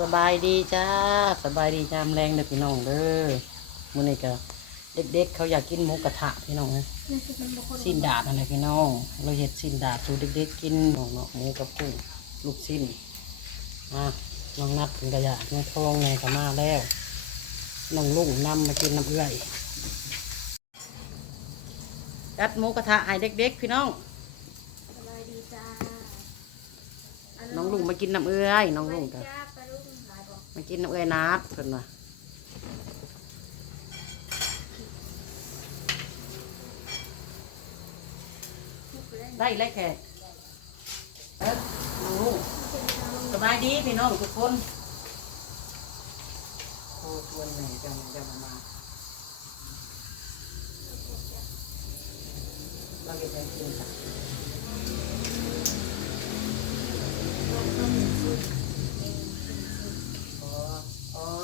สบายดีจ้าสบายดีจามแรงเด้อพี่น้องเด้อมื้อนี้ก็เด็กๆเขาอยากกินหมูกระทะพี่น้องนะสิ้นดาดอะไรพี่น้องเราเฮ็ดสิ้นดาดสู่เด็กๆกินน้องเนาะหมูกับกุ้งลูกสิ้นอะน้องนัดถึงกระยาน้องทองไงก็มาแล้วน้องลุงนำมากินน้ำเอื้อยจัดหมูกระทะให้เด็กๆพี่น้องสบายดีจ้าน้องลุงมากินน้ำเอื้อยน้องลุงจ้าก็ปลาลุงหลายบอก มากินน้ำเอ้ยนัดเพิ่นว่าได้แล้วแขกเอ้ยน้องลุงเป็นปลาลุงสบายดีพี่น้องทุกคนโอ้ชวนแม่จะมาจะมามาเราเก็บไว้กินค่ะ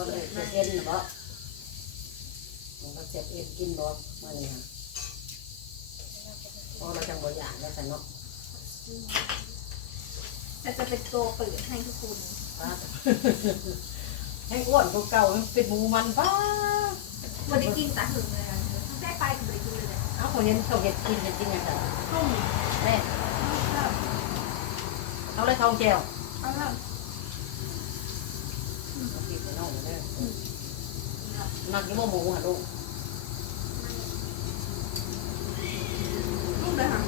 เลยเจ็บเอ็นเหรอบ่มันก็เจ็บเอ็นกินบ่มานี่ค่ะอ๋อเราจังบ่อยากแล้วแต่เนาะแต่จะเป็นตัวเปิดให้ทุกคนให้อ้วนกว่าเก่าเป็นหมูมันป้าวันนี้กินตาหึงเลยได้ไปก็ไม่ได้กินเลยเอาเขาเห็นเขาเห็นกินจริงๆอะจ้ะต้มแม่เขาเลยทองแก้วเอาละ เอากินไปนอกเลยนักยี่โมหมูค่ะลูกลูกเลยค่ะ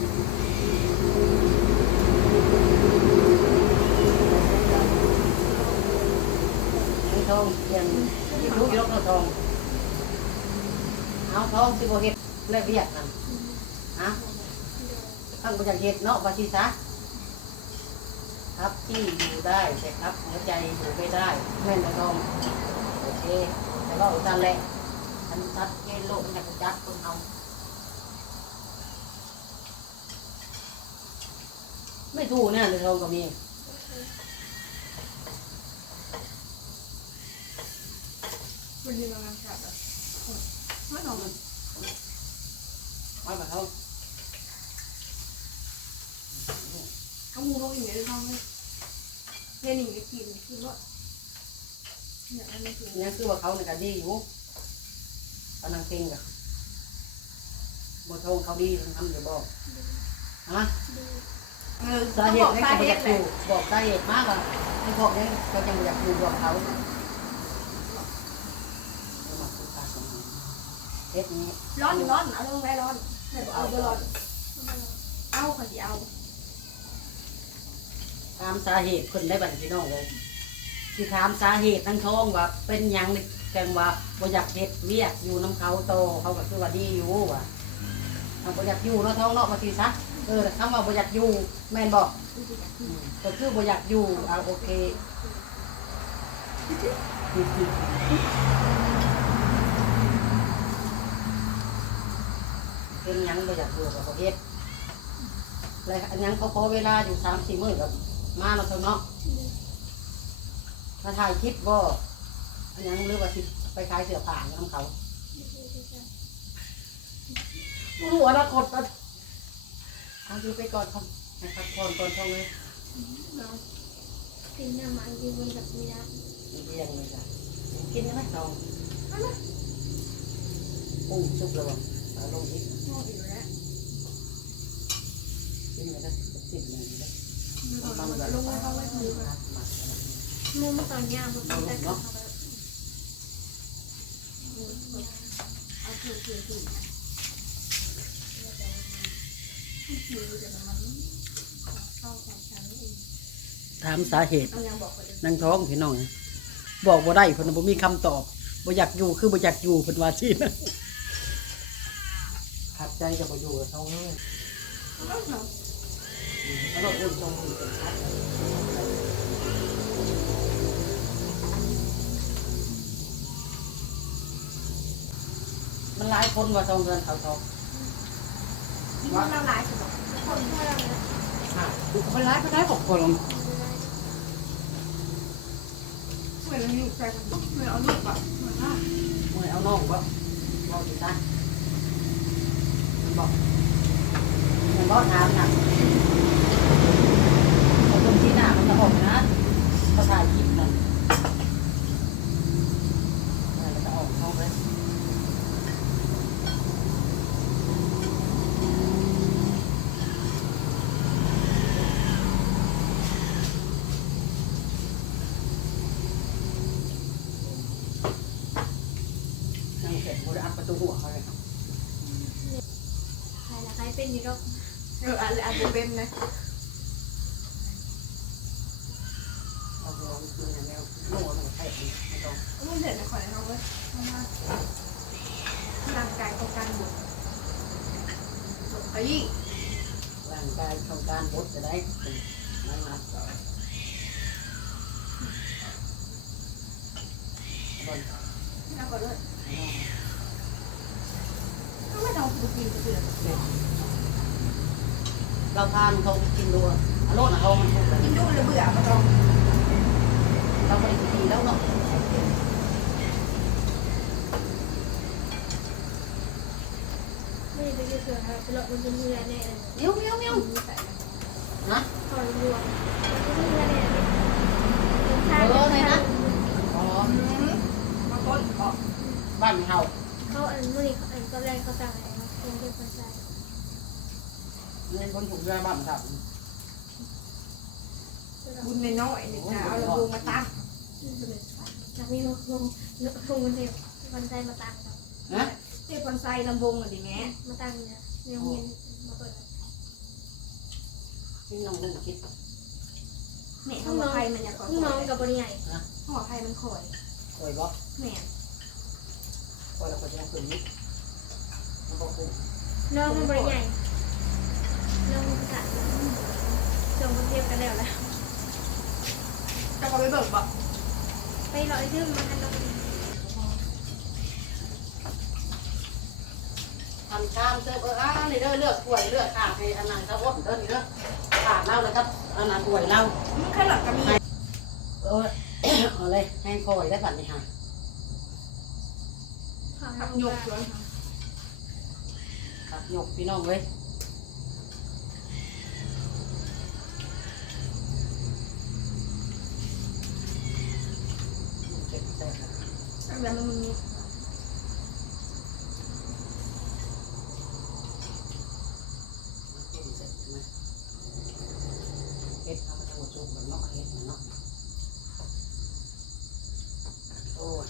มีทองเพียงลูกยกเอาทอง เอาทองสิบเห็ดเล่เรียกกันฮะทั้งบริจาคเห็ดเนาะบาชิซะ ครับที่อยู่ได้แต่ครับหัวใจอยู่ไม่ได้ แม่นนะทองโอเคแต่ก็อุตันแหละอันชัดเจนโลกมันอยากจะจัดคนเอาไม่ถูกเนี่ยในทองก็มีวันนี้มางานกลับอะไม่หอมมาแบบเขาเอางูลงอีกเลยท้องเลยเรียนห นีไปกินกินว่าเนี่ยอันนี้คือเนี่ยคือว่าเขาในการดีอยู่กำลังเก่งกับบัทงเขาดีทำอยู่บอกฮะเออสาเหตุบอกให้สาเขาเหอยาตุกเลอยยู่บอกสาเหตุมากกว่าให้พวกนี้เขายังอยากอยู่บอกเขาเฮ็ดนี้ร้อนร้อนเอาลงได้ร้อนไม่บอกเอาเดี๋ยวร้อนเอาคนเดียว ตามสาเหตุคนได้บัตรพี่น้องเลยที่ถามสาเหตุทั้งท้องว่าเป็นหยังนี่แกงว่าบ่อยากเฮ็ดเวียกอยู่น้ำเขาโตเขาก็คือว่าดีอยู่ว่ะเอาบ่อยากอยู่เนาะท้องเนาะมาทีซะเออคำว่าบ่อยากอยู่แม่นบอกอืมก็คือบ่อยากอยู่เอาโอเคเป็นหยังบ่อยากอยู่กับประเทศแล้วอันหยังเขาขอเวลาอยู่สามสี่มื้อกับ มาเราะเถอะเนาะถ้าถ่ายคลิปบ่อันหยังหรือว่าสิไปขายเสื้อผ้าอยู่น้ำเขาหัวละกดกันเอาดูไปก่อนครับให้พักผ่อนก่อนช่องเลยกินน้ำมันกินแบบนี้นะเรียงเลยจ้ะกินได้ไหมสองปุ้งชุบเลยบ่เอาลงอีกชอบอยู่แล้วกินไปได้สิบหนึ่งได้มันก็ลงไว้เขาไว้ มือหมักหมักมุมตอนนี้มันต้องได้เข้าไปเอาถือถือถือถือเดี๋ยวมันเข้าของฉันเองถามสาเหตุนางท้องพี่น้องบอกบ่ได้เพิ่นบ่มีคำตอบบ่อยากอยู่คือบ่อยากอยู่เพิ่นว่าสินะขัดใจจะบ่อยู่กับท้องเลยเอา แล้วเราเริ่มท้องเป็นชัดมันหลายคนว่าท้องเดือนเขาท้องมีคนละลายสิบอกคนเท่าเราเนี่ยค่ะดูมันหลายมันหลายกว่าคนเหมือนอยู่ใจกันเหมือนเอาลูกแบบเหมือนว่ามวยเอาน้องบ่บอกสิซะมันบอกมันบอกถามน่ะ ผมนะเขาถ่ายคลิปนั่นแล้วก็ออกเข้าไปนั่งเสร็จโมเดลอประตูหัวเขาเยครับ ใคใครเป็นยี่หรกเอออาจจะเป็นนะ เห็นนะขอให้น้องเว้ยมาร่างกายต้องการบุญจบไปยิ่งร่างกายต้องการบดจะได้นั่งนับก่อนเอาก่อนเลยถ้าไม่เอาบุกินจะเดือดเราทานเขากินดูอารมณ์เขามันถูกเลยกินดูเลยเบื่อมาต้องเราไม่กินแล้วเนาะ ไม่ได้ไปเชื่อนะไปหลอกมันจะมีอะไรแน่เลยเมียวเมียวเมียวนะนะถอนรวมมันจะมีอไรแน่เออเลยนะอ๋อมาต้นบอกบ้านเขาเขาอันนู้นนี่อันตอนแรกเขาสั่งอะไรนะคงเป็นคนใส่เงินคนถูกเรือบ้านครับบุญในน้อยเนี่ยเอาลำวงมาตั้งจากนี้ลงลงลงมันเทวันไซมาตั้งครับ นะเทวันไซลำวงอะดิแม่มาตั้งเนี่ยเรียนเรียนมาเปิดพี่น้องลูกคิดแม่ห้องไทยมันอยากพี่น้องกับบริใหญ่ห้องไทยมันข่อยคอยบอกแม่คอยเราก็จะคืนนี้มันบอกกูน้องมันบริใหญ่น้องมันภาษาส่งคนเทียบกันแล้วแหละจะก็ไปเบิกบอกไปรอยชื่อมาทันน้อง ทำการเจอเอออ่านี่เด้อเลือกป่วยเลือกขาดให้อันนั้นเขาอดเด้อนี่เด้อขาดเล่าเลยครับอันนั้นป่วยเล่ามันแค่หลักก็มีเออเอาเลยให้คอยได้บัตรนี่ค่ะขับยกด้วยครับยกพี่น้องเลยเจ็บแสบแล้วมันมี เฮ็ด เอาไปทำจุกแบบเนาะเฮ็ดมันเนาะโอ้ย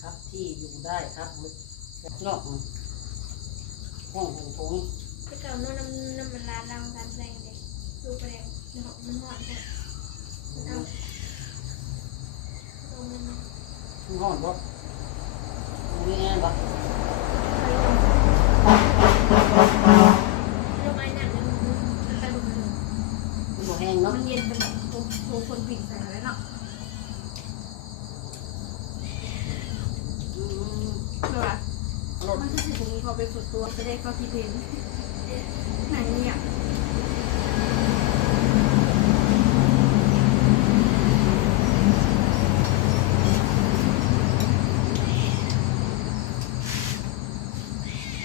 ครับที่อยู่ได้ครับนอกห้องหงทงไปเก่าน้องน้ำน้ำมันร้านเราการแสดงเลยดูไปแล้วมันหอมมันหอมเลยเอาตรงนั้นนะห้องบ่นี่ไงบ่ ลงไอ้หนักเลยมันไปบุกเลย มันบ่แห้งเนาะ มันเย็นเป็นโทคนผิดใส่แล้วเนาะ อืม เพื่อ อรม มันจะ ถึงตรงนี้พอเป็นส่วนตัวจะได้เข้าที่เห็นไหนเนี่ย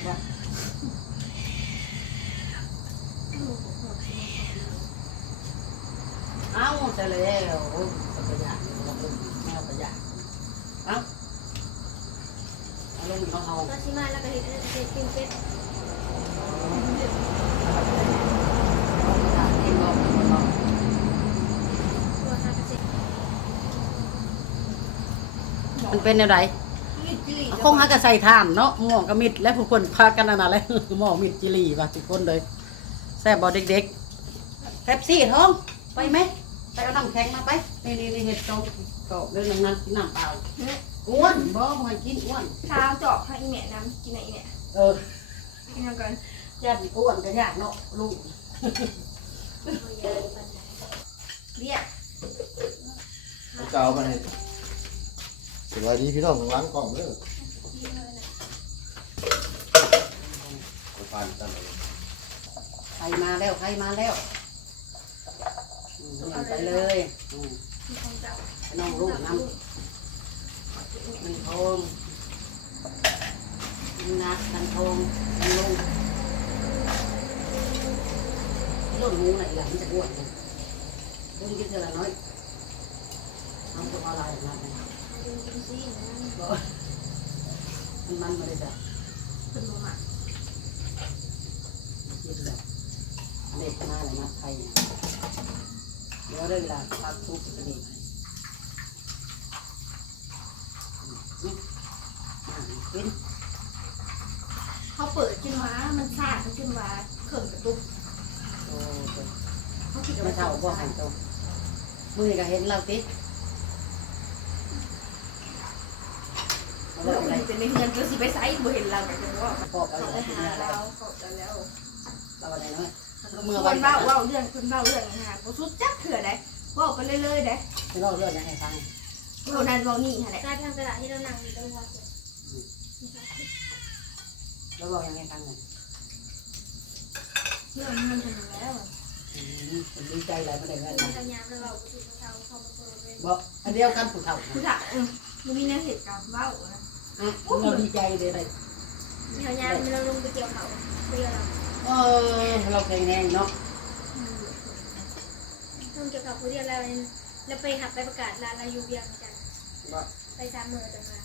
บ่เอ้าใช่แล้วโอ้ยประหยัดบ่ลงแมวประหยัดเอ้าเอาลงเอาเอา ก็ชิมาแล้วก็เห็ดเห็ดกินเป็ดมันอกตัวทางเป็นอะไรคงหากระใส่ท่ามเนาะหมอกระมิดและผู้คนพากันนั่นอะไรหม้อมิดจิรีว่ะทุกคนเลยแซ่บบอเด็กๆแท็บซี่ท้องไปไหมไปเอาน้ำแข็งมาไปนี่นี่เห็ดโจ๊กก็เรื่องนั้นกินน้ำเปล่า อ้วนบ่บ่ให้กินอ้วนข้าวเจาะให้แม่น้ำกินไหนเนี่ยเออกินกันญาติอ้วนก็ยากเนาะลูกตัวยาปันไหนเรียกเจ้ามาให้สวัสดีพี่น้องของร้านกล่องเด้อไปผ่านกันเลยใครมาแล้วใครมาแล้วอืมเอาไปเลยอืมมีของเจ้าให้น้องลูกน้ำ มันทองมันนักมันทองมันลงต้นหมูไหนหลังจะอ้วนเลยเพิ่งกินเท่าละน้อยทำตัวอะไรนะดูกินซีนะมันมันมาเลยจ้ะเป็นลมอะกินแบบเล็กมาเลยนะไทยเดี๋ยวได้เวลาพักทุกจะดี กินเขาเปิดขึ้นมามันซ่าเขาขึ้นมาเขินกระตุกโอ้โหเขาคิดไม่เท่าบ่หันโตมือนี่ก็เห็นเราติเอาเราไว้อะไรเป็นในเงินก็สิไปไซส์บ่เห็นเราแต่เดี๋ยวว่าปอกเอาเขาไว้ไปกินหาอะไรเราเขาไปแล้วเราอะไรเนาะเมื่อวันเล่าเล่าเรื่องคนเล่าเรื่องงานบ่สุดจักเถื่อได้ว่าไปเรื่อยๆได้จะเล่าเรื่องอะไรให้ฟังเรานั่นเรานี่แหละการทำตลาดที่เรานั่งอยู่ตรงวัดเนี่ย แล้วบอกยังไงฟังหน่อยเรื่องมันเป็นแล้วอืมผมดีใจหลายประเด็นเลยคือนะทำยามเราเราผู้สูงอายุเข้ามาเปิดเลยบอกอันเดียวกันผู้เฒ่าคือถ้าเออมันมีแนวเหตุการณ์เล่านะอะเราดีใจเลยเลยทำยามเราลงไปเกี่ยวเขาเกี่ยวเราเออเราแข็งแรงเนาะลงเกี่ยวกับผู้เดียวเราแล้วไปหับไปประกาศร้านเราอยู่เบียงกันบอกไปสามมือจังมา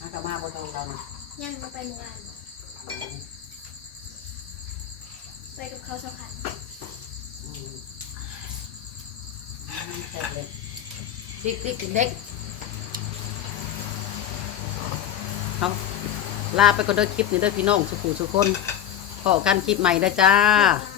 อากามาบ่ต้องเรานะยังมาไปเมื่อวาน ไปกับเขาสักพันอืมแซ่บเลยติ๊กติ๊กเด็กเอาลาไปก็เด้อคลิปนี้เด้อพี่น้องสุขุสุกคนพอกันคลิปใหม่เด้อจ้าอ่า